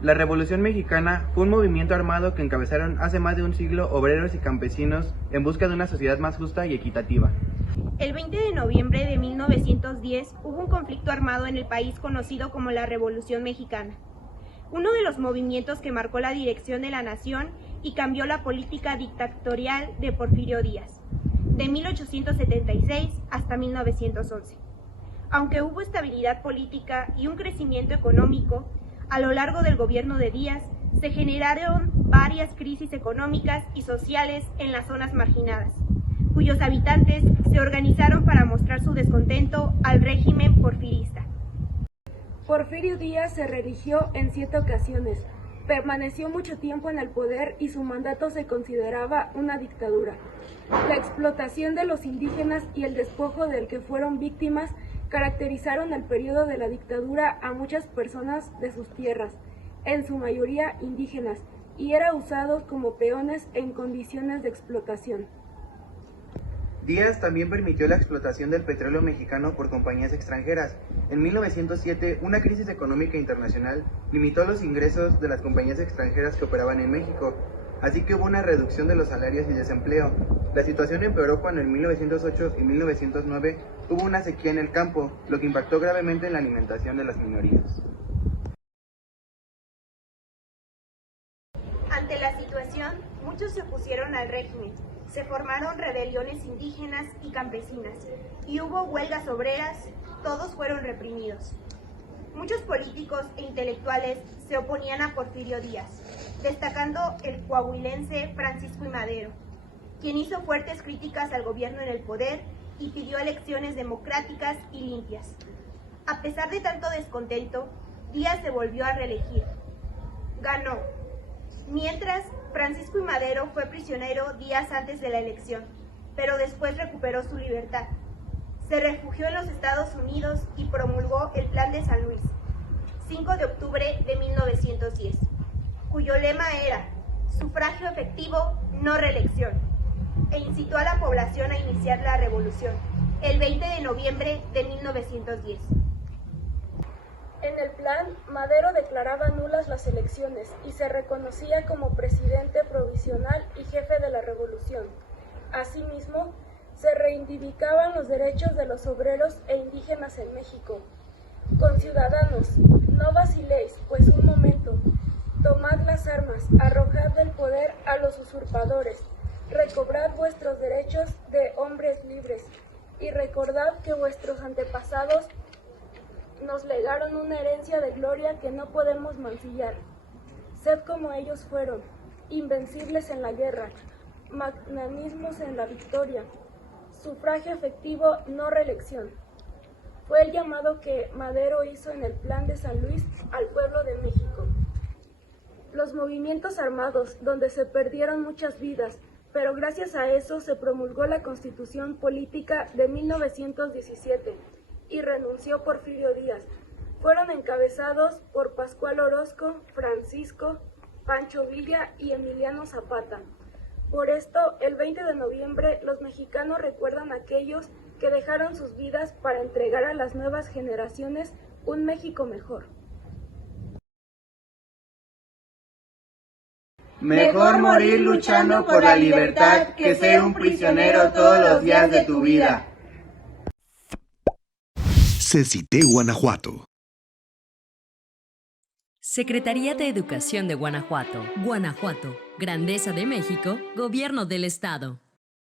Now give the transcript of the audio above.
La Revolución Mexicana fue un movimiento armado que encabezaron hace más de un siglo obreros y campesinos en busca de una sociedad más justa y equitativa. El 20 de noviembre de 1910 hubo un conflicto armado en el país conocido como la Revolución Mexicana, uno de los movimientos que marcó la dirección de la nación y cambió la política dictatorial de Porfirio Díaz, de 1876 hasta 1911. Aunque hubo estabilidad política y un crecimiento económico, a lo largo del gobierno de Díaz se generaron varias crisis económicas y sociales en las zonas marginadas, cuyos habitantes se organizaron para mostrar su descontento al régimen porfirista. Porfirio Díaz se reeligió en 7 ocasiones, permaneció mucho tiempo en el poder y su mandato se consideraba una dictadura. La explotación de los indígenas y el despojo del que fueron víctimas caracterizaron el periodo de la dictadura a muchas personas de sus tierras, en su mayoría indígenas, y eran usados como peones en condiciones de explotación. Díaz también permitió la explotación del petróleo mexicano por compañías extranjeras. En 1907, una crisis económica internacional limitó los ingresos de las compañías extranjeras que operaban en México, así que hubo una reducción de los salarios y desempleo. La situación empeoró cuando en 1908 y 1909 hubo una sequía en el campo, lo que impactó gravemente en la alimentación de las minorías. Ante la situación, muchos se opusieron al régimen, se formaron rebeliones indígenas y campesinas, y hubo huelgas obreras, todos fueron reprimidos. Muchos políticos e intelectuales se oponían a Porfirio Díaz, destacando el coahuilense Francisco I. Madero, quien hizo fuertes críticas al gobierno en el poder y pidió elecciones democráticas y limpias. A pesar de tanto descontento, Díaz se volvió a reelegir. Ganó. Mientras, Francisco I. Madero fue prisionero días antes de la elección, pero después recuperó su libertad. Se refugió en los Estados Unidos y promulgó el Plan de San Luis, 5 de octubre de 1910, cuyo lema era sufragio efectivo, no reelección, e incitó a la población a iniciar la revolución, el 20 de noviembre de 1910. En el plan, Madero declaraba nulas las elecciones y se reconocía como presidente provisional y jefe de la revolución. Asimismo, se reivindicaban los derechos de los obreros e indígenas en México. Conciudadanos, no vaciléis, pues un momento, tomad las armas, arrojad del poder a los usurpadores, recobrad vuestros derechos de hombres libres, y recordad que vuestros antepasados nos legaron una herencia de gloria que no podemos mancillar. Sed como ellos fueron, invencibles en la guerra, magnánimos en la victoria, sufragio efectivo, no reelección. Fue el llamado que Madero hizo en el Plan de San Luis al pueblo de México. Los movimientos armados, donde se perdieron muchas vidas, pero gracias a eso se promulgó la Constitución Política de 1917 y renunció Porfirio Díaz. Fueron encabezados por Pascual Orozco, Francisco, Pancho Villa y Emiliano Zapata. Por esto, el 20 de noviembre, los mexicanos recuerdan a aquellos que dejaron sus vidas para entregar a las nuevas generaciones un México mejor. Mejor morir luchando por la libertad que ser un prisionero todos los días de tu vida. CECITE Guanajuato. Secretaría de Educación de Guanajuato. Guanajuato. Grandeza de México. Gobierno del Estado.